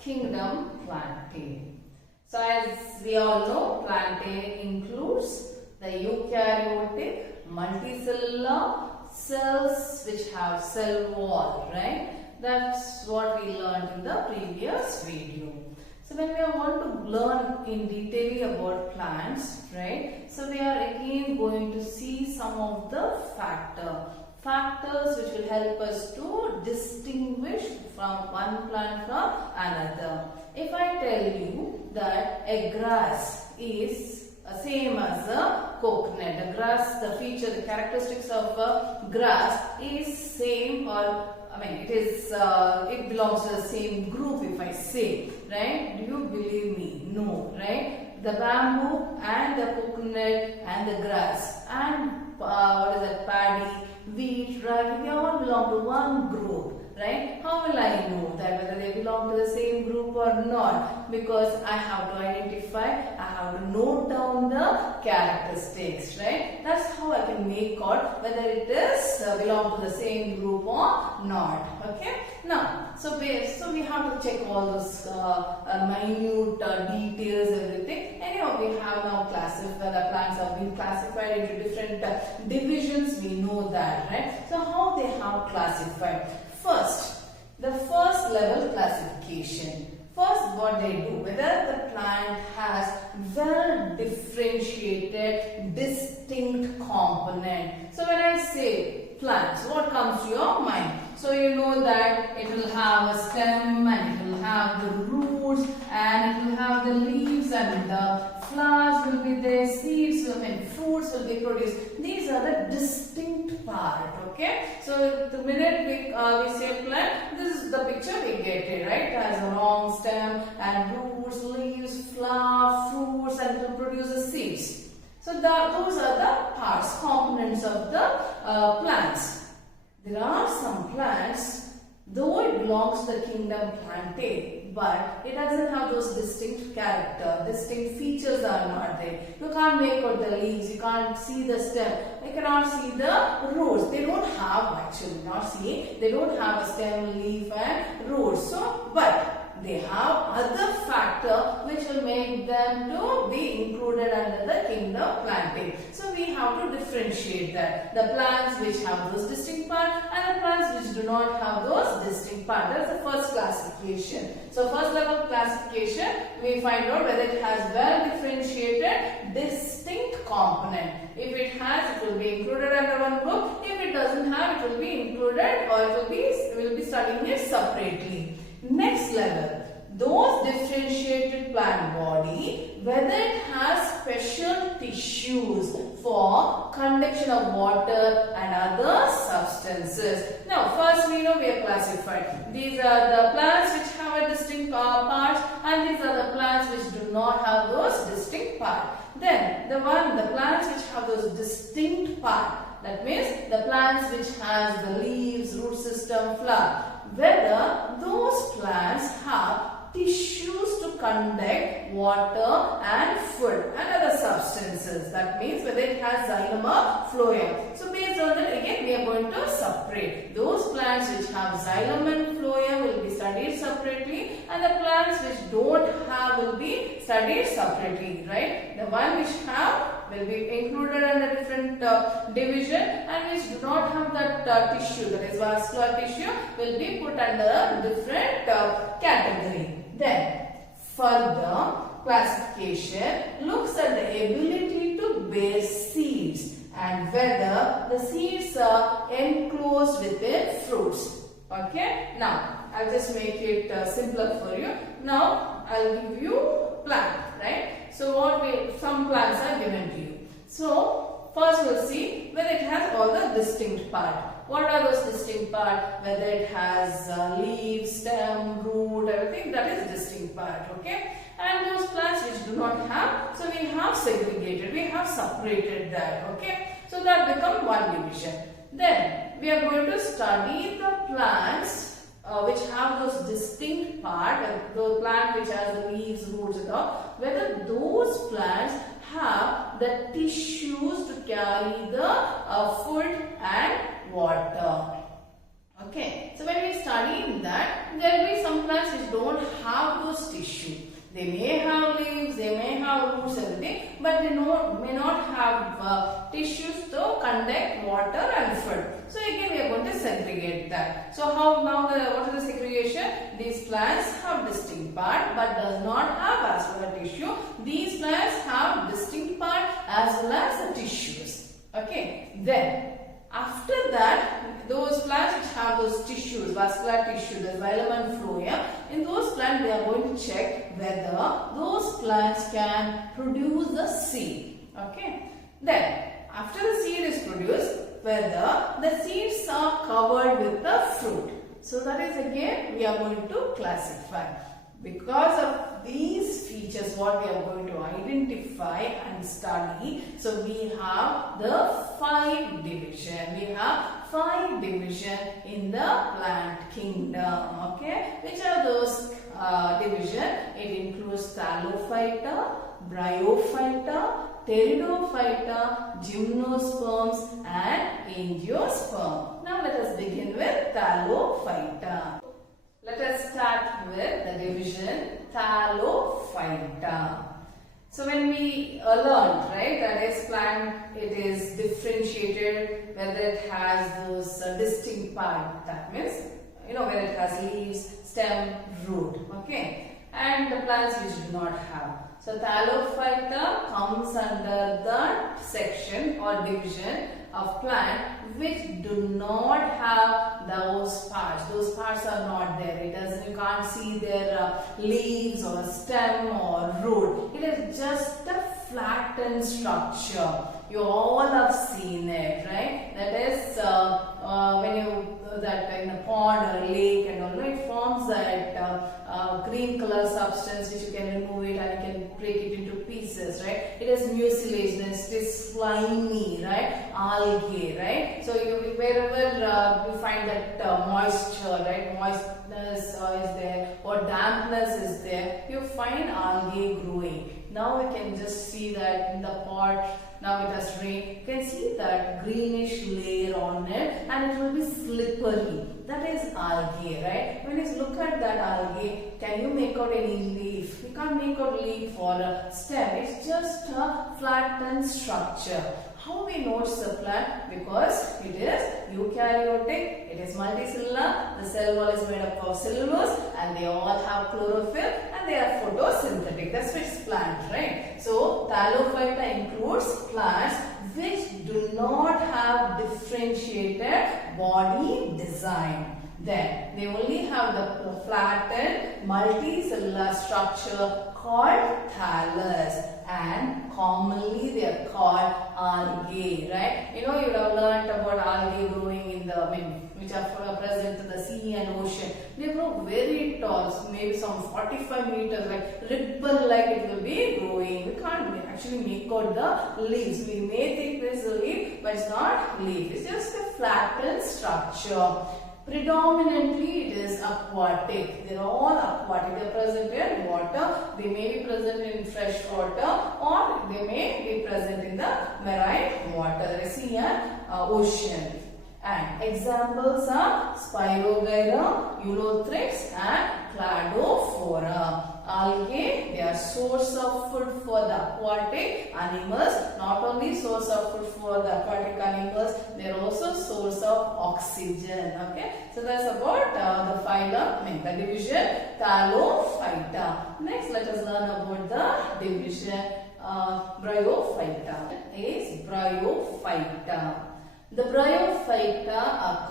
kingdom Plantae. So as we all know, Plantae includes the eukaryotic multicellular cells which have cell wall, right? That's what we learned in the previous video. So when we want to learn in detail about plants, right? So we are again going to see some of the factors which will help us to distinguish from one plant from another. If I tell you that a grass is same as a coconut, the grass, the feature, the characteristics of a grass is same, or it belongs to the same group if I say, right? Do you believe me? No, right? The bamboo and the coconut and the grass and paddy, wheat, ragi, they all belong to one group, right? How will I know that whether they belong to the same group or not? Because I have to identify, I have to note down the characteristics, right? That's how I can make out whether it is belong to the same group or not. Okay. Now, so we have to check all those minute details, everything. Anyhow, we have now classified, the plants have been classified into different divisions. We know that, right? So how they have classified? First, the first level classification. First, what they do, whether the plant has well differentiated, distinct component. So when I say plants, what comes to your mind? So you know that it will have a stem and it will have the roots and it will have the leaves and the flowers will be there, seeds and fruits will be produced. These are the distinct part, okay? So the minute we say plant, this is the picture we get it, right? It has a long stem and roots, leaves, flower, fruits and it will produce the seeds. So those are the parts, components of the plants. There are some plants, though it belongs to the kingdom Plantae, but it doesn't have those distinct character, distinct features are not there. You can't make out the leaves, you can't see the stem, you cannot see the roots. They don't have, they don't have a stem, leaf and roots. So, but they have other factor which will make them to be included under the kingdom Plantae. So we have to differentiate that. The plants which have those distinct parts and the plants which do not have those distinct parts. That's the first classification. So first level classification, we find out whether it has well differentiated, distinct component. If it has, it will be included under one group. If it doesn't have, it will be included or we will be studying it separately. Next level, those differentiated plant body, whether it has special tissues for conduction of water and other substances. Now, first we know we have classified. These are the plants which have a distinct parts and these are the plants which do not have those distinct parts. Then, the plants which have those distinct parts, that means the plants which has the leaves, root system, flower. Whether those plants have tissues to conduct water and food and other substances. That means whether it has xylem or phloem. So based on that, again we are going to separate. Those plants which have xylem and phloem will be studied separately and the plants which don't have will be studied separately, right? The one which have will be included under different division and which do not have that tissue, that is vascular tissue, will be put under a different category. Then further classification looks at the ability to bear seeds and whether the seeds are enclosed within fruits. Okay, now I'll just make it simpler for you. Now I'll give you plant, right? So some plants are given to you. So first we'll see whether it has all the distinct part. What are those distinct part? Whether it has leaves, stem, root, everything, that is distinct part, okay? And those plants which do not have, so we have segregated, we have separated that, okay? So that become one division. Then we are going to study the plants which have those distinct part, the plant which has the leaves, roots and all, whether those plants have the tissues to carry the food and water. Okay, so when we study that, there will be some plants which don't have those tissue. They may have leaves, they may have roots, everything, but they may not have tissues to conduct water and food. So again, we are going to segregate that. So how now what is the segregation? These plants have distinct part but does not have vascular tissue. These plants have distinct part as well as the tissues. Okay. Then after that, those plants which have those tissues, vascular tissue, the xylem and phloem, in those plants we are going to check whether those plants can produce the seed. Okay. Then after the seed is produced, whether the seeds are covered with the fruit. So that is again we are going to classify. Because of these features what we are going to identify and study, so we have the 5 division. We have 5 division in the plant kingdom. Okay, which are those division? It includes Thallophyta, Bryophyta, Pteridophyta, Gymnosperms and Angiosperm. Now let us begin with Thallophyta. Let us start with the division Thallophyta. So when we learned, right, that is plant, it is differentiated whether it has those distinct part. That means, whether it has leaves, stem, root. Okay, and the plants which do not have. So Thallophyta comes under that section or division of plant which do not have those parts. Those parts are not there. It doesn't. You can't see their leaves or stem or root. It is just a flattened structure. You all have seen it, right? That is when you that in a pond or a lake and all, it forms that green color substance which you can remove it and you can break it into pieces, right? It is mucilaginous, it is slimy, right? Algae, right? So wherever you find that moisture, right? Moistness is there or dampness is there, you find algae growing. Now we can just see that in the pot. Now it has rained. You can see that greenish layer on it and it will be slippery. That is algae, right? When you look at that algae, can you make out any leaf? You can't make out leaf or a stem. It's just a flattened structure. How we know it's a plant? Because it is eukaryotic, it is multicellular, the cell wall is made up of cellulose and they all have chlorophyll and they are photosynthetic. That's why it's plant, right? So Thallophyta includes plants which do not have differentiated body design. Then they only have the flattened multicellular structure called thallus and commonly they are called algae, right? You would have learnt about algae growing in the, which are present in the sea and ocean. They grow very tall, maybe some 45 meters, like ripple like it will be growing. We can't actually make out the leaves. We may think this is a leaf, but it's not leaf. It's just a flattened structure. Predominantly it is aquatic. They are all aquatic. They are present in water. They may be present in fresh water or they may be present in the marine water, the sea and ocean. And examples are Spirogyra, Ulothrix and Cladophora. Algae, they are source of food for the aquatic animals. Not only source of food for the aquatic animals, they are also source of oxygen. Okay, so that's about the phylum, the division Thallophyta. Next, let us learn about the division Bryophyta. Is Bryophyta. The Bryophyta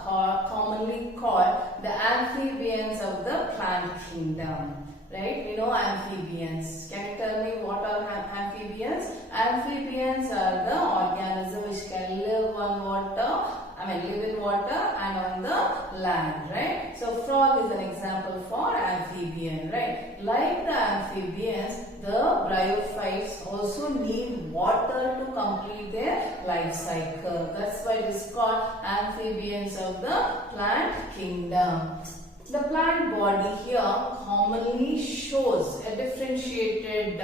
are commonly called the amphibians of the plant kingdom. Right? Amphibians. Can you tell me what are amphibians? Amphibians are the organisms which can live on water, live in water and on the land, right? So frog is an example for amphibian, right? Like the amphibians, the bryophytes also need water to complete their life cycle. That's why it is called amphibians of the plant kingdom. The plant body here commonly shows a differentiated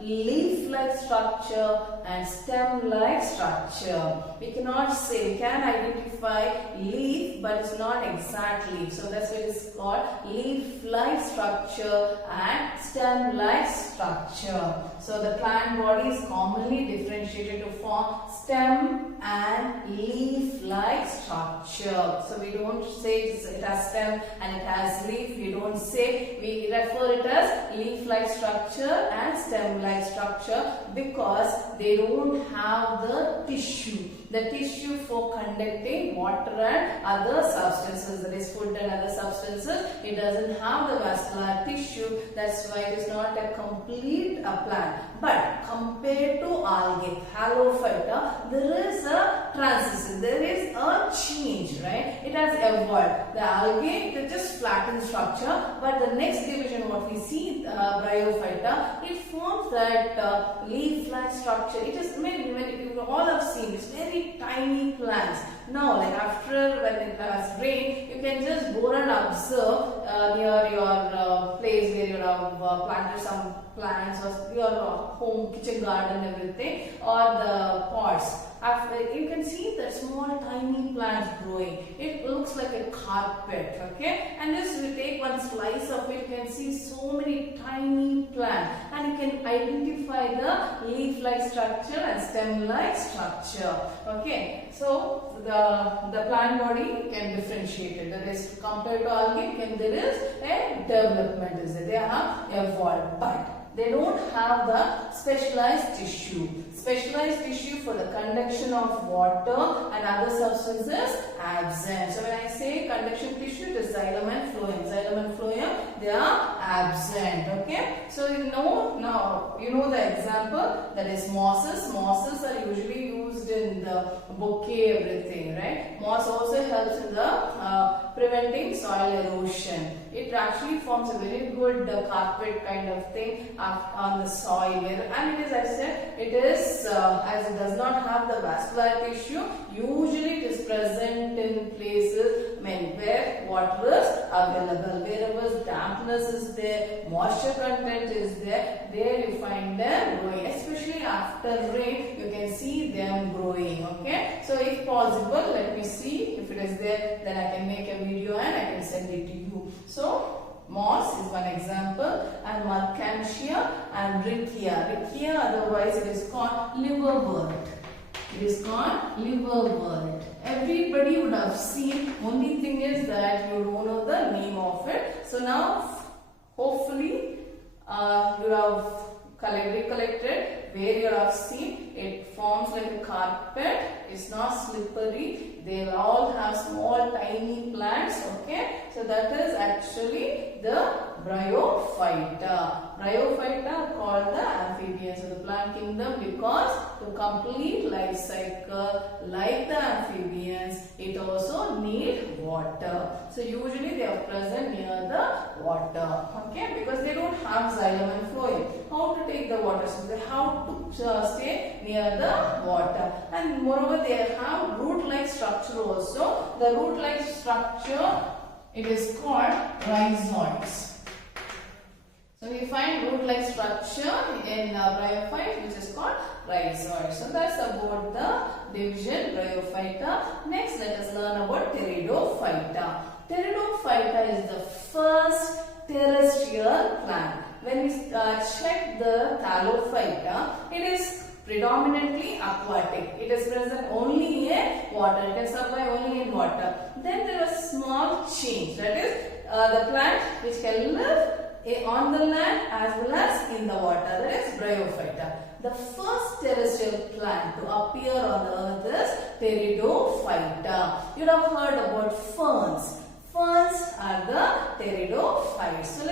leaf-like structure and stem-like structure. We cannot say, we can identify leaf but it's not exact leaf. So that's why it is called leaf-like structure and stem-like structure. So the plant body is commonly differentiated to form stem and leaf-like structure. So we don't say it has stem and it has leaf. We don't say, we refer it as leaf-like structure and stem-like structure because they don't have the tissue. The tissue for conducting water and other substances, that is food and other substances. It doesn't have the vascular tissue. That's why it is not a complete plant. But compared to algae, Thallophyta, there is a transition. There is a change, right? It has evolved. The algae, it is just flattened structure. But the next division, what we see, Bryophyta, it forms that leaf-like structure. It is maybe when you all have seen, it's very tiny plants. Now, like after when it has rain, you can just go and observe near your place where you have planted some plants or your home, kitchen garden, everything, or the pots. After, you can see the small tiny plants growing. It looks like a carpet, okay? And just we take one slice of it, you can see so many tiny plants, and you can identify the leaf-like structure and stem-like structure. Okay, so the plant body can differentiate it. That is, compared to algae, there is a development. Is there? They have evolved, but they don't have the specialized tissue. Specialized tissue for the conduction of water and other substances absent. So when I say conduction tissue, it is xylem and phloem. Xylem and phloem, they are absent. Okay. So you know now, you know the example, that is mosses. Mosses are usually used in the bouquet, everything, right? Moss also helps in the preventing soil erosion. It actually forms a very good carpet kind of thing on the soil. And it is, I said, it is as it does not have the vascular tissue, usually it is present in places where water is available. Wherever dampness is there, moisture content is there, there you find them growing. Especially after rain, you can see them growing. Okay. So if possible, let me see if it is there, then I can make a video and I can send it to you. So moss is one example, and Mercantia and Riccia. Riccia, otherwise it is called liverwort. It is called liverwort. Everybody would have seen. Only thing is that you don't know the name of it. So now, hopefully, you have recollected where you have seen. It forms like a carpet. It's not slippery. They all have small tiny plants. Okay. So that is actually the Bryophyta. Bryophyta are called the amphibians of the plant kingdom because to complete life cycle like the amphibians, it also need water. So usually they are present near the water. Okay, because they don't have xylem and phloem. How to take the water? So they have to stay near the water. And moreover, they have root-like structure also. The root-like structure, it is called rhizoids. So we find root-like structure in Bryophyta, which is called rhizoids. So that's about the division Bryophyta. Next, let us learn about Pteridophyta. Pteridophyta is the first terrestrial plant. When we check the Thallophyta, it is predominantly aquatic. It is present only in water. It can survive only in water. Then there is small change. That is the plant which can live on the land as well as in the water. That is Bryophyta. The first terrestrial plant to appear on the earth is Pteridophyta. You have heard about ferns. Ferns are the pteridophytes. So